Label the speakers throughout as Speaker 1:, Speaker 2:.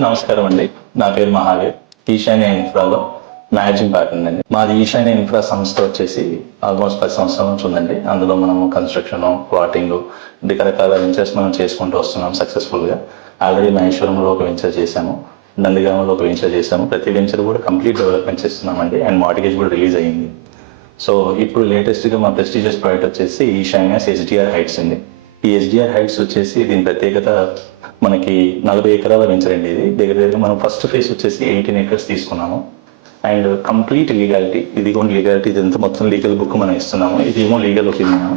Speaker 1: నమస్కారం అండి నా పేరు మహావీర్ ఈశాన్య ఇన్ఫ్రాలో మేనేజింగ్ పార్ట్నర్ అండి. మాది ఈశాన్య ఇన్ఫ్రా సంస్థ వచ్చేసి ఆల్మోస్ట్ పది సంవత్సరాల నుంచి ఉందండి. అందులో మనము కన్స్ట్రక్షన్ ప్లాటింగ్ రకరకాల వెంచర్స్ మనం చేసుకుంటూ వస్తున్నాం సక్సెస్ఫుల్గా ఆల్రెడీ మహేశ్వరంలో ఒక వెంచర్ చేశాము. నందిగామంలో ఒక వెంచర్ చేశాము. ప్రతి వెంచర్ కూడా కంప్లీట్ డెవలప్మెంట్ చేస్తున్నామండి. అండ్ మార్టిగేజ్ కూడా రిలీజ్ అయ్యింది. సో ఇప్పుడు లేటెస్ట్గా మా ప్రెస్టీజియస్ ప్రాజెక్ట్ వచ్చేసి ఈశాన్యస్ ఎస్డిఆర్ హైట్స్ అండి. ఈ ఎస్డిఆర్ హైట్స్ వచ్చేసి దీని ప్రత్యేకత మనకి నలభై ఎకరాల వెంచర్ అండి ఇది. దగ్గర దగ్గర మనం ఫస్ట్ ఫేజ్ వచ్చేసి ఎయిటీన్ ఎకర్స్ తీసుకున్నాము. అండ్ కంప్లీట్ లీగాలిటీ ఇది కూడా లీగాలిటీ ఇదంతా మొత్తం లీగల్ బుక్ మనం ఇస్తున్నాము. ఇదేమో లీగల్ ఒపీనియన్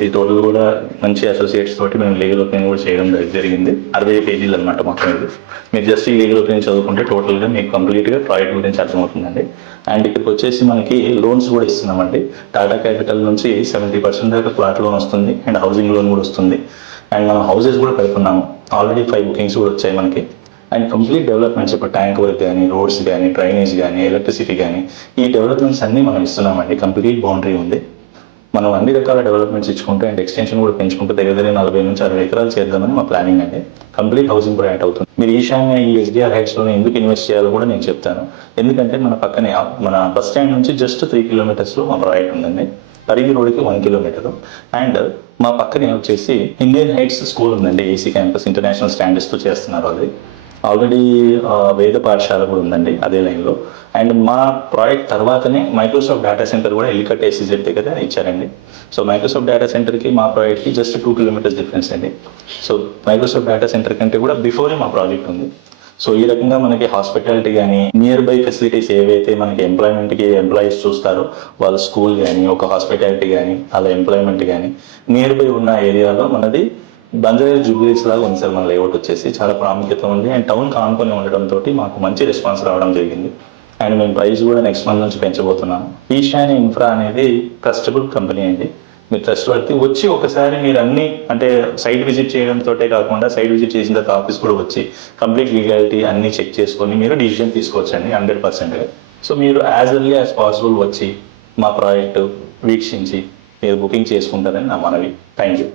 Speaker 1: ఈ టోటల్ కూడా మంచి అసోసియేట్స్ తోటి మేము లీగల్ ఒపీనియన్ కూడా చేయడం జరిగింది. అరవై పేజీలు అనమాట మొత్తం ఇది. మీరు జస్ట్ ఈ లీగల్ ఒపీనియన్ చదువుకుంటే టోటల్గా మీకు కంప్లీట్గా ప్రాజెక్ట్ గురించి అర్థమవుతుందండి. అండ్ ఇక్కడికి వచ్చేసి మనకి లోన్స్ కూడా ఇస్తున్నామండి. టాటా క్యాపిటల్ నుంచి సెవెంటీ పర్సెంట్ దాకా ఫ్లాట్ లోన్ వస్తుంది. అండ్ హౌసింగ్ లోన్ కూడా వస్తుంది. అండ్ మనం హౌసెస్ కూడా పెడుతున్నాము. ఆల్రెడీ ఫైవ్ బుకింగ్స్ కూడా వచ్చాయి మనకి. అండ్ కంప్లీట్ డెవలప్మెంట్స్ ఇప్పుడు ట్యాంక్ వర్క్ కానీ రోడ్స్ కానీ డ్రైనేజ్ కానీ ఎలక్ట్రిసిటీ కానీ ఈ డెవలప్మెంట్స్ అన్నీ మనం ఇస్తున్నామండి. కంప్లీట్ బౌండరీ ఉంది. మనం అన్ని రకాల డెవలప్మెంట్స్ ఇచ్చుకుంటూ అండ్ ఎక్స్టెన్షన్ కూడా పెంచుకుంటూ దగ్గర దగ్గర నలభై నుంచి అరవై ఎకరాలు చేద్దామని మా ప్లానింగ్ అండి. కంప్లీట్ హౌసింగ్ ప్రాజెక్ట్ అవుతుంది. మీరు ఈశాన్య ఈ ఎస్డిఆర్ హైట్స్లో ఎందుకు ఇన్వెస్ట్ చేయాలో కూడా నేను చెప్తాను. ఎందుకంటే మన పక్కనే మన బస్ స్టాండ్ నుంచి జస్ట్ త్రీ కిలోమీటర్స్లో మా ప్రాజెక్ట్ ఉందండి. పరిగి రోడ్కి వన్ కిలోమీటర్ అండ్ మా పక్కనే వచ్చేసి ఇండియన్ హైట్స్ స్కూల్ ఉందండి ఏసీ క్యాంపస్ ఇంటర్నేషనల్ స్టాండర్డ్స్తో చేస్తున్నారు అది. ఆల్రెడీ వేద పాఠశాల కూడా ఉందండి అదే లైన్లో. అండ్ మా ప్రాజెక్ట్ తర్వాతనే మైక్రోసాఫ్ట్ డేటా సెంటర్ కూడా ఎల్లికట్ ఏసీజెడ్ దగ్గర ఇచ్చారండి. సో మైక్రోసాఫ్ట్ డేటా సెంటర్కి మా ప్రాజెక్ట్కి జస్ట్ టూ కిలోమీటర్స్ డిఫరెన్స్ అండి. సో మైక్రోసాఫ్ట్ డేటా సెంటర్ కంటే కూడా బిఫోరే మా ప్రాజెక్ట్ ఉంది. సో ఈ రకంగా మనకి హాస్పిటాలిటీ కానీ నియర్ బై ఫెసిలిటీస్ ఏవైతే మనకి ఎంప్లాయ్మెంట్కి ఎంప్లాయీస్ చూస్తారో వాళ్ళ స్కూల్ కానీ ఒక హాస్పిటాలిటీ కానీ వాళ్ళ ఎంప్లాయ్మెంట్ కానీ నియర్ బై ఉన్న ఏరియాలో మనది బంజారా జూబ్లీస్ లాగా ఉంది సార్ మన లేఅవుట్ వచ్చేసి. చాలా ప్రాముఖ్యత ఉంది. అండ్ టౌన్ కానుకొని ఉండడం తోటి మాకు మంచి రెస్పాన్స్ రావడం జరిగింది. అండ్ మేము ప్రైస్ కూడా నెక్స్ట్ మంత్ నుంచి పెంచబోతున్నాము. ఈశాన్య ఇన్ఫ్రా అనేది ట్రస్టబుల్ కంపెనీ అండి. మీరు ట్రస్ట్ పడితే వచ్చి ఒకసారి మీరు అన్ని అంటే సైట్ విజిట్ చేయడంతో కాకుండా సైట్ విజిట్ చేసిన తర్వాత ఆఫీస్ కూడా వచ్చి కంప్లీట్ లీగాలిటీ అన్ని చెక్ చేసుకొని మీరు డిసిజన్ తీసుకోవచ్చండి హండ్రెడ్ పర్సెంట్గా సో మీరు యాజ్ ఎర్లీ యాజ్ పాసిబుల్ వచ్చి మా ప్రాజెక్టు వీక్షించి మీరు బుకింగ్ చేసుకుంటారని నా మనవి. Thank you.